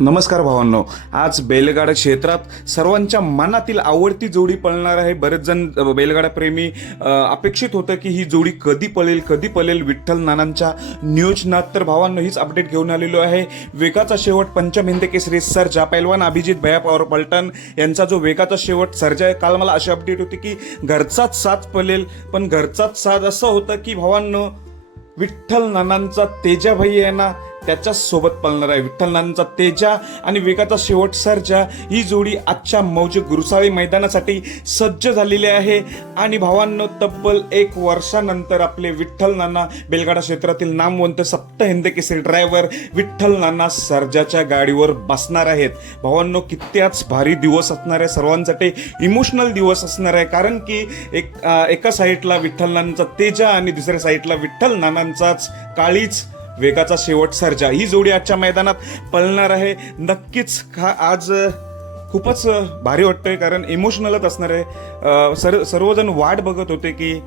नमस्कार भावांनो. आज बैलगाडा क्षेत्रात सर्वांच्या मनातील आवडती जोडी पळणार आहे. बरेच जण बैलगाडा प्रेमी अपेक्षित होतं की ही जोडी कधी पळेल कधी पळेल विठ्ठल नानांच्या नियोजनात. तर भावांनो हीच अपडेट घेऊन आलेलो आहे. वेगाचा शेवट पंचम हिंद केसरी सरजा पैलवान अभिजित भया पवार पलटण यांचा जो वेगाचा शेवट सरजा आहे काल मला अशी अपडेट होती की घरचाच साथ पळेल. पण घरचाच साथ असं होतं की भावांनो विठ्ठल नानांचा तेजाभाई यांना त्याच्यासोबत त्याच्याच सोबत पळणार आहे. विठ्ठल तेजा आणि वेगाचा शेवट सरजा. ही जोडी आजच्या मौजे गुरुसाळी मैदानासाठी सज्ज झालेली आहे. आणि भावांनो तब्बल एक वर्षानंतर आपले विठ्ठल नाना बेलगाडा क्षेत्रातील नामवंत सप्त हिंद केसरी ड्रायव्हर विठ्ठल नाना सरजाच्या गाडीवर बसणार आहेत. भावांनो कित्याच भारी दिवस असणार आहे. सर्वांसाठी इमोशनल दिवस असणार आहे. कारण की एक एका साईडला विठ्ठल नानांचा तेजा आणि दुसऱ्या साईडला विठ्ठल नानांचाच काळीच वेगाचा शेवट सर्जा. ही जोडी आजच्या मैदानात पळणार आहे. नक्कीच हा आज खूपच भारी वाटतंय कारण इमोशनलच असणार आहे. सर सर्वजण वाट बघत होते की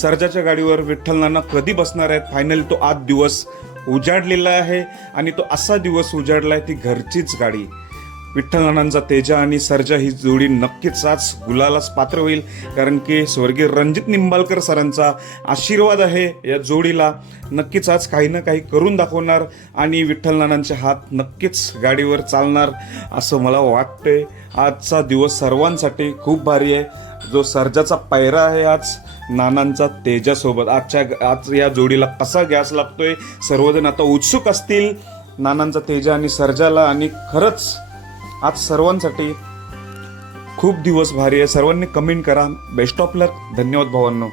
सर्जाच्या गाडीवर विठ्ठलनाना कधी बसणार आहेत. फायनल तो आज दिवस उजाडलेला आहे आणि तो असा दिवस उजाडला आहे ती घरचीच गाडी. विठ्ठलनानांचा तेजा आणि सर्जा ही जोडी नक्कीच आज गुलालाच पात्र होईल कारण की स्वर्गीय रणजित निंबाळकर सरांचा आशीर्वाद आहे या जोडीला. नक्कीच आज काही ना काही करून दाखवणार आणि विठ्ठलनानांचे हात नक्कीच गाडीवर चालणार असं मला वाटतंय. आजचा दिवस सर्वांसाठी खूप भारी आहे. जो सर्जाचा पायरा आहे आज नानांचा तेजासोबत. आजच्या आज या जोडीला कसा गॅस लागतोय सर्वजण आता उत्सुक असतील नानांचा तेजा आणि सर्जाला आणि खरंच आज सर्वांसाठी खूप दिवस भारी आहे. सर्वांनी कमेंट करा. बेस्ट ऑफ लक धन्यवाद भावांनो.